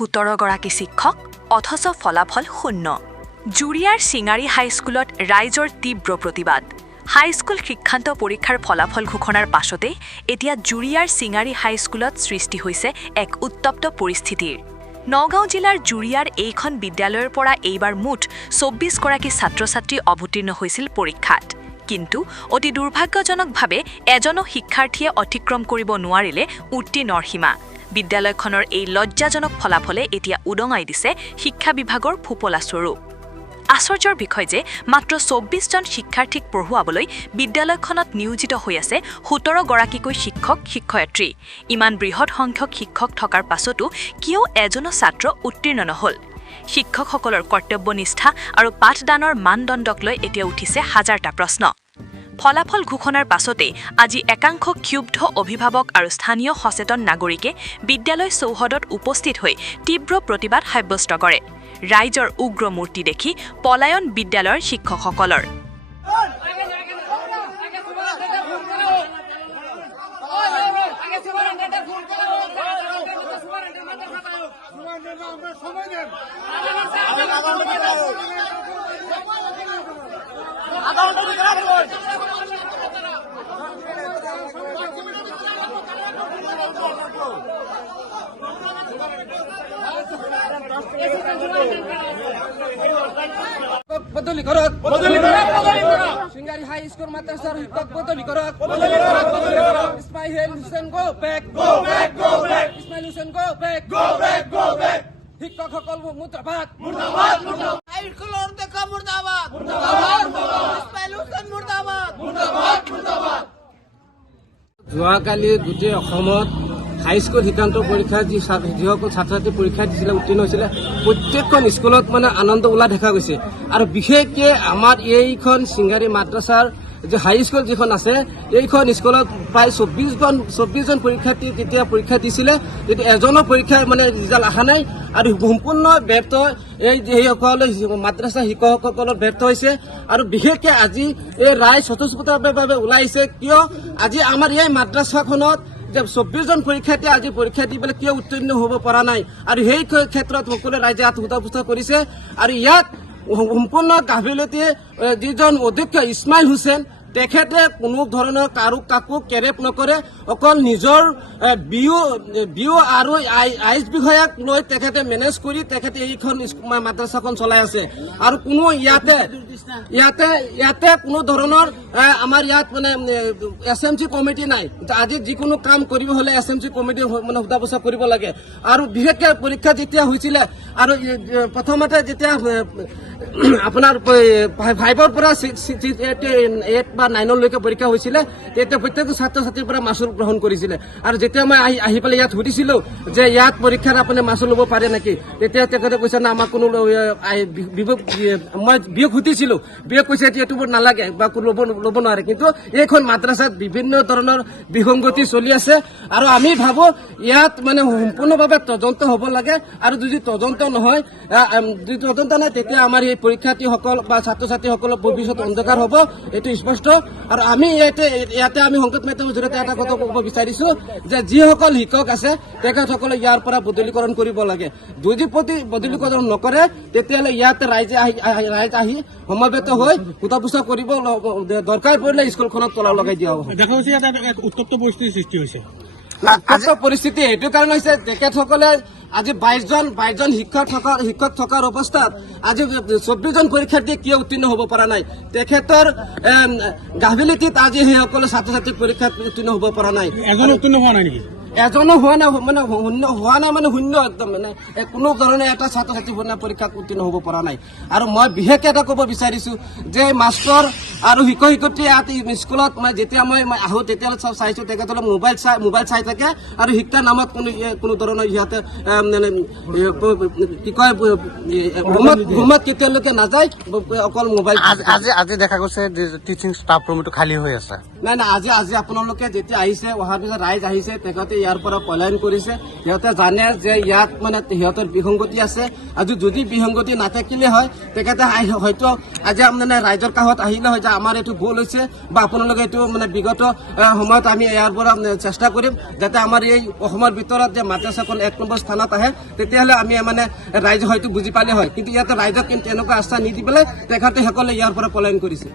17গৰাকী শিক্ষক অথচ ফলাফল শূন্য। জুৰিয়াৰ চিঙাৰী হাইস্কুলত ৰাইজৰ তীব্ৰ প্ৰতিবাদ। হাইস্কুল শিক্ষান্ত পৰীক্ষাৰ ফলাফল ঘোষণাৰ পাছতে এতিয়া জুৰিয়াৰ চিঙাৰী হাইস্কুলত সৃষ্টি হৈছে এক উত্তপ্ত পৰিস্থিতিৰ। নগাঁও জিলাৰ জুৰিয়াৰ এইখন বিদ্যালয়ৰ পৰা এইবাৰ মুঠ 24গৰাকী ছাত্ৰ-ছাত্ৰী অৱতীৰ্ণ হৈছিল পৰীক্ষাত। কিন্তু অতি দুৰ্ভাগ্যজনকভাৱে এজনো শিক্ষাৰ্থীয়ে অতিক্ৰম কৰিব নোৱাৰিলে উত্তীৰ্ণৰ সীমা। বিদ্যালয়খনৰ এই লজ্জাজনক ফলাফলে এতিয়া উদঙাই দিছে শিক্ষা বিভাগৰ ফোপলা স্বৰূপ। আশ্চৰ্যৰ বিষয় যে মাত্ৰ 24জন শিক্ষাৰ্থীক পঢ়ুৱাবলৈ বিদ্যালয়খনত নিয়োজিত হৈ আছে 17গৰাকীকৈ শিক্ষক-শিক্ষয়িত্ৰী। ইমান বৃহৎ সংখ্যক শিক্ষক থকাৰ পাছতো কিয় এজনো ছাত্ৰ উত্তীৰ্ণ নহল? শিক্ষকসকলৰ কৰ্তব্যনিষ্ঠা আৰু পাঠদানৰ মানদণ্ডক লৈ এতিয়া উঠিছে হাজাৰটা প্ৰশ্ন। ফলাফল ঘোষণাৰ পাছতে আজি একাংশ ক্ষুব্ধ অভিভাৱক আৰু স্থানীয় সচেতন নাগৰিকে বিদ্যালয় চৌহদত উপস্থিত হৈ তীব্ৰ প্ৰতিবাদ সাব্যস্ত কৰে। ৰাইজৰ উগ্ৰ মূৰ্তি দেখি পলায়ন বিদ্যালয়ৰ শিক্ষকসকলৰ। বদলি কৰক, চিঙাৰী হাই স্কুল মাদ্ৰাছাৰ শিক্ষক বদলি কৰক। Ismail Hussain go back, Ismail Hussain go back, শিক্ষকসকল মুৰ্দাবাদ, হাইস্কুলৰ দেখা মুৰ্দাবাদ, ইছমাইল হুছেইন মুৰ্দাবাদ। যোৱাকালি গোটেই অসমত হাইস্কুল শিক্ষান্ত পৰীক্ষা যিসকল ছাত্ৰ ছাত্ৰী পৰীক্ষা দিছিলে উত্তীৰ্ণ হৈছিলে প্ৰত্যেকখন স্কুলত মানে আনন্দ উল্লাস দেখা গৈছে। আৰু বিশেষকৈ আমাৰ এইখন চিঙাৰী মাদ্ৰাছাৰ যে হাইস্কুল যিখন আছে এইখন স্কুলত প্ৰায় 24জন পৰীক্ষাৰ্থী তেতিয়া পৰীক্ষা দিছিলে, তেতিয়া এজনো পৰীক্ষাৰ মানে ৰিজাল্ট অহা নাই আৰু সম্পূৰ্ণ ব্যৰ্থ এইসকলে মাদ্ৰাছা শিক্ষকসকলৰ ব্যৰ্থ হৈছে। আৰু বিশেষকৈ আজি এই ৰাইজ স্বতঃস্ফূৰ্তভাৱে ওলাইছে কিয় আজি আমাৰ এই মাদ্ৰাছাখনত যে 24জন পৰীক্ষাৰ্থী আজি পৰীক্ষা দি পেলাই কিয় উত্তীৰ্ণ হ'ব পৰা নাই আৰু সেই ক্ষেত্ৰত সকলো ৰাইজে ইয়াত সোধা-পোছা কৰিছে। আৰু ইয়াত সম্পূৰ্ণ গাফিলতি যিজন অধ্যক্ষ ইছমাইল হুছেইন তেখেতে কোনো ধৰণৰ কাকো কেৰেপ নকৰে, অকল নিজৰ বিও আৰু আইচ বিষয়াক লৈ তেখেতে মেনেজ কৰি তেখেতে এইখন মাদ্ৰাছাখন চলাই আছে। আৰু কোনো ইয়াতে কোনো ধৰণৰ আমাৰ ইয়াত মানে SMC কমিটি নাই। আজি যিকোনো কাম কৰিব হলে SMC কমিটি মানে সোধা-পোছা কৰিব লাগে। আৰু বিশেষকৈ পৰীক্ষা যেতিয়া হৈছিলে আৰু প্ৰথমতে যেতিয়া আপোনাৰ 5ৰ পৰা 8 বা 9লৈকে পৰীক্ষা হৈছিলে তেতিয়া প্ৰত্যেক ছাত্ৰ-ছাত্ৰীৰ পৰা মাচুল গ্ৰহণ কৰিছিলে। আৰু যেতিয়া মই আহি পেলাই ইয়াত সুধিছিলো যে ইয়াত পৰীক্ষাত আপুনি মাচুল ল'ব পাৰে নেকি, তেতিয়া তেখেতে কৈছে না আমাক কোনো মই বিয়োগ সুধিছিলো, বিয়োগ কৈছে এইটো নালাগে বা ল'ব নোৱাৰে। কিন্তু এইখন মাদ্ৰাছাত বিভিন্ন ধৰণৰ বিসংগতি চলি আছে আৰু আমি ভাবো ইয়াত মানে সম্পূৰ্ণভাৱে তদন্ত হ'ব লাগে। আৰু যদি তদন্ত নহয় তেতিয়া আমাৰ এই পৰীক্ষাৰ্থীসকল বা ছাত্ৰ-ছাত্ৰীসকলৰ ভৱিষ্যত অন্ধকাৰ হ'ব, এইটো স্পষ্ট। আৰু আমি ইয়াতে আমি সংবাদ মাধ্যমৰ জৰিয়তে এটা কথা ক'ব বিচাৰিছো যে যিসকল শিক্ষক আছে তেখেতসকলে ইয়াৰ পৰা বদলীকৰণ কৰিব লাগে। যদি বদলীকৰণ নকৰে তেতিয়াহ'লে ইয়াতে ৰাইজ আহি সমাবেত হৈ সোধা-পোছা কৰিব, দৰকাৰ পৰিলে স্কুলখনত তলা লগাই দিয়া হ'ব। দেখা গৈছে ইয়াত এক উত্তপ্ত পৰিস্থিতিৰ সৃষ্টি হৈছে। পৰিস্থিতি এইটো কাৰণে হৈছে তেখেতসকলে আজি 22জন শিক্ষক থকাৰ অৱস্থাত আজি 24জন পৰীক্ষাৰ্থী কিয় উত্তীৰ্ণ হ'ব পৰা নাই? তেখেতৰ গাফিলতিত আজি সেইসকলে ছাত্ৰ-ছাত্ৰী পৰীক্ষাত উত্তীৰ্ণ হ'ব পৰা নাই। এজন উত্তীৰ্ণ হোৱা নাই নেকি? এজনো হোৱা নাই মানে শূন্য একদম মানে কোনো ধৰণে এটা ছাত্ৰ-ছাত্ৰী পৰীক্ষাত উত্তীৰ্ণ হ'ব পৰা নাই। আৰু মই বিশেষকৈ এটা ক'ব বিচাৰিছো যে মাষ্টৰ আৰু শিক্ষক-শিক্ষয়িত্ৰী ইয়াত স্কুলত যেতিয়া মই আহোঁ তেতিয়াহ'লে চাইছো তেখেতসকলে মোবাইল চাই থাকে আৰু শিক্ষাৰ নামত কোনো ধৰণৰ সিহঁতে কি কয় হোমৱৰ্ক কেতিয়ালৈকে নাযায়, অকল মোবাইল। আজি দেখা গৈছে টিচিং ষ্টাফ ৰুমটো খালী হৈ আছে। নাই আজি আপোনালোকে যেতিয়া আহিছে অহাৰ পিছত ৰাইজ আহিছে তেখেতে ইয়াৰ পৰা পলায়ন কৰিছে সিহঁতে জানে যে ইয়াত মানে সিহঁতৰ বিসংগতি আছে আৰু যদি বিসংগতি নাথাকিলে হয় তেখেতে হয়তো আজি মানে ৰাইজৰ কাষত আহিলে হয় যে আমাৰ এইটো ভুল হৈছে বা আপোনালোকে এইটো মানে বিগত সময়ত আমি ইয়াৰ পৰা চেষ্টা কৰিম যাতে আমাৰ এই অসমৰ ভিতৰত যে মাদ্ৰাছাখন 1 নম্বৰ স্থানত আহে তেতিয়াহ'লে আমি মানে ৰাইজে হয়তো বুজি পালে হয় কিন্তু ইয়াতে ৰাইজক কিন্তু এনেকুৱা আস্থা নিদি পেলাই তেখেতে সকলে ইয়াৰ পৰা পলায়ন কৰিছে